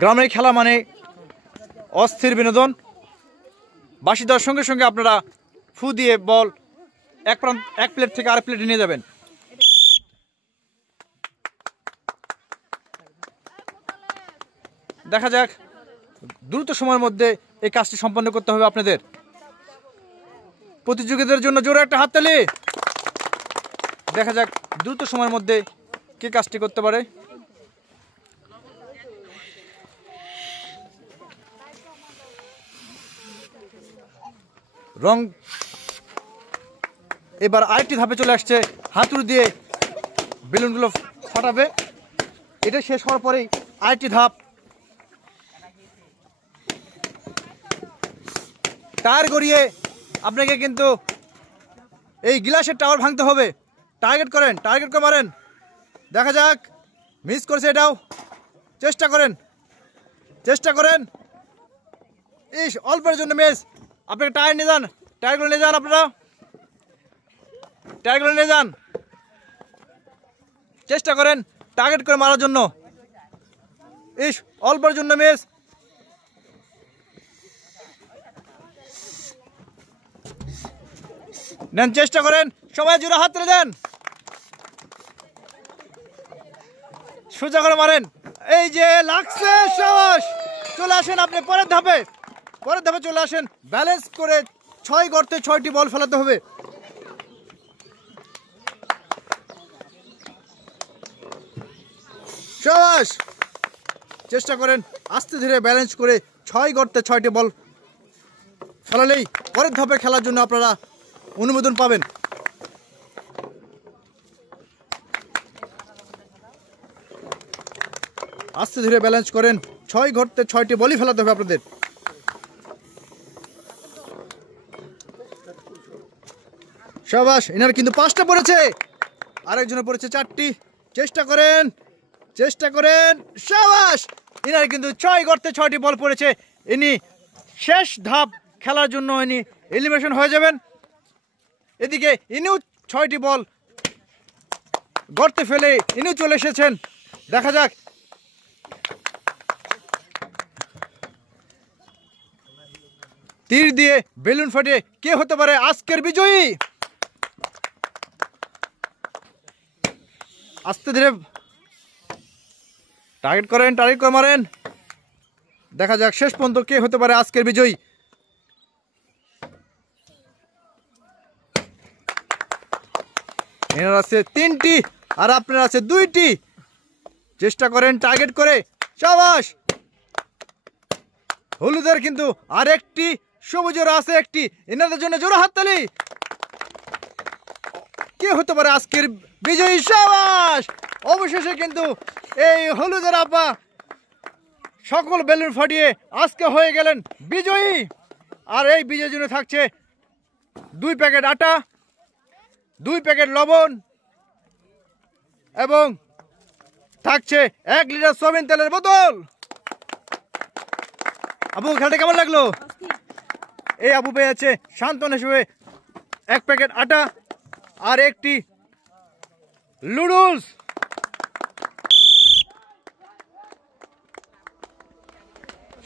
গ্রামের খেলা মানে অস্থির বিনোদন। বাঁশি দেওয়ার সঙ্গে সঙ্গে আপনারা ফু দিয়ে বল এক প্লেট থেকে আরেক প্লেটে নিয়ে যাবেন। দেখা যাক, দ্রুত সময়ের মধ্যে এই কাজটি সম্পন্ন করতে হবে আপনাদের। প্রতিযোগীদের জন্য জোরে একটা হাততালি। দেখা যাক দ্রুত সময়ের মধ্যে কে কাজটি করতে পারে। রং এবার আরেকটি ধাপে চলে আসছে, হাতুড়ি দিয়ে বেলুনগুলো ফাটাবে। এটা শেষ হওয়ার পরেই আরেকটি ধাপ, টায়ার গড়িয়ে আপনাকে কিন্তু এই গ্লাসের টাওয়ার ভাঙতে হবে। টার্গেট করে মারেন। দেখা যাক, মিস করছে এটাও। চেষ্টা করেন। ইস, অল্পের জন্য মিস। আপনাকে টায়ারগুলো নিয়ে যান আপনারা। টায়ারগুলো নিয়ে যান। চেষ্টা করেন টার্গেট করে মারার জন্য। ইস, অল্পের জন্য মিস। নেন, চেষ্টা করেন। সবাই জোরে হাত তুলে দেন। সোজা করে মারেন। এই যে লাগছে, সাবাস। চলে আসেন আপনি পরের ধাপে চলে আসেন। ব্যালেন্স করে 6 গর্তে 6টি বল ফেলাতে হবে। সাবাস। চেষ্টা করেন আস্তে ধীরে ব্যালেন্স করে 6 গর্তে 6টি বল ফেলালেই পরের ধাপে খেলার জন্য আপনারা অনুমোদন পাবেন। আস্তে ধীরে ব্যালেন্স করেন। 6 গর্তে 6টি বলই ফেলাতে হবে আপনাদের। সাবাস। এনার কিন্তু 5টা পড়েছে, আরেকজনের পড়েছে 4টি। চেষ্টা করেন। সাবাস। এনার কিন্তু 6 গর্তে 6টি বল পড়েছে। ইনি শেষ ধাপ খেলার জন্য ইনি এলিমিনেশন হয়ে যাবেন। এদিকে ইনিও 6টি বল গর্তে ফেলে ইনিও চলে এসেছেন। দেখা যাক তীর দিয়ে বেলুন ফাটিয়ে কে হতে পারে আজকের বিজয়ী। আস্তে ধীরে টার্গেট করে মারেন। দেখা যাক শেষ পর্যন্ত কে হতে পারে আজকের বিজয়ী। এনার আছে 3টি আর আপনার আছে 2টি। চেষ্টা করেন টার্গেট করে। সাবাস। হলুদের কিন্তু আরেকটি, সবুজের আছে একটি। এনাদের জন্য জোরে হাততালি। কে হতে পারে আজকের বিজয়ী। সাবাস। অবশেষে কিন্তু এই হলুদের আপা সকল বেলুন ফাটিয়ে আজকে হয়ে গেলেন বিজয়ী। আর এই বিজয়ের জন্য থাকছে 2 প্যাকেট আটা, 2 প্যাকেট লবণ এবং থাকছে 1 লিটার সয়াবিন তেলের বোতল। আপু, খেলাটা কেমন লাগলো? এই আপু পেয়েছে শান্তন হিসেবে 1 প্যাকেট আটা আর একটি লুডুলস।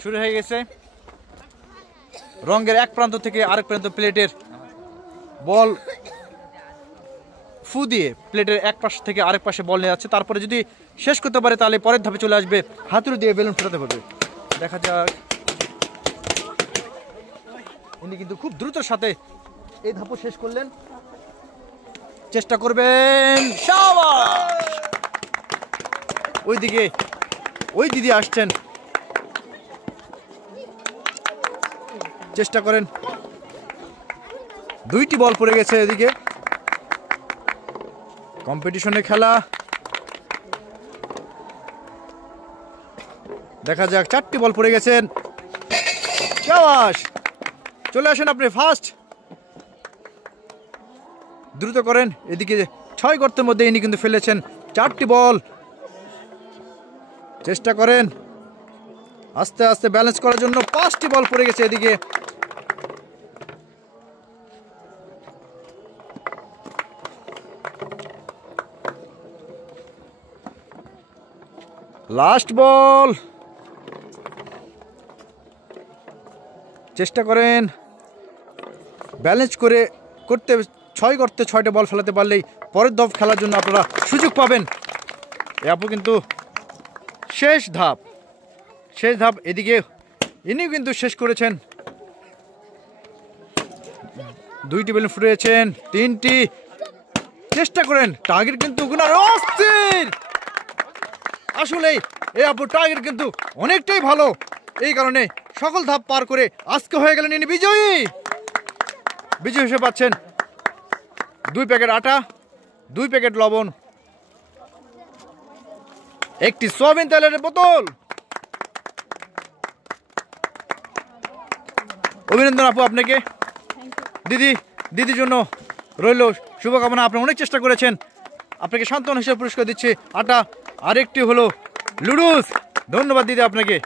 শুরু হয়ে গেছে। রঙের এক প্রান্ত থেকে আরেক প্রান্ত প্লেটের বল ফু দিয়ে প্লেটের এক পাশ থেকে আরেক পাশে বল নিয়ে যাচ্ছে। তারপরে যদি শেষ করতে পারে তাহলে পরের ধাপে চলে আসবে, হাতুড়ি দিয়ে বেলুন ফোটাতে পারবে। দেখা যাক, উনি কিন্তু খুব দ্রুতর সাথে এই ধাপও শেষ করলেন। চেষ্টা করবেন। ওইদিকে ওই দিদি আসছেন। চেষ্টা করেন। 2টি বল পড়ে গেছে এদিকে। কম্পিটিশনে খেলা। দেখা যাক 4টি বল পড়ে গেছেন। সাবাস। চলে আসেন আপনি ফার্স্ট। দ্রুত করেন। এদিকে 6 গর্তের মধ্যে ইনি কিন্তু ফেলেছেন 4টি বল। চেষ্টা করেন আস্তে আস্তে ব্যালেন্স করার জন্য। 5টি বল পড়ে গেছে এদিকে। লাস্ট বল। চেষ্টা করেন ব্যালেন্স করতে 6 করতে 6টা বল ফেলাতে পারলেই পরের ধাপ খেলার জন্য আপনারা সুযোগ পাবেন। এ আপু কিন্তু শেষ ধাপ এদিকে ইনিও কিন্তু শেষ করেছেন। 2টি বেলুন ফুটিয়েছেন, 3টি। চেষ্টা করেন, টার্গেট কিন্তু অস্থির। আসলেই এই আপু টার্গেট কিন্তু অনেকটাই ভালো, এই কারণে সকল ধাপ পার করে আজকে হয়ে গেলেন ইনি বিজয়ী হিসেবে পাচ্ছেন 2 প্যাকেট আটা, 2 প্যাকেট লবণ, 1টি সয়াবিন তেলের বোতল। অভিনন্দন আপু আপনাকে। দিদির জন্য রইল শুভকামনা। আপনি অনেক চেষ্টা করেছেন, আপনাকে সান্ত্বনা হিসেবে পুরস্কার দিচ্ছে আটা, আরেকটি হলো লুডুস। ধন্যবাদ দিদি আপনাকে।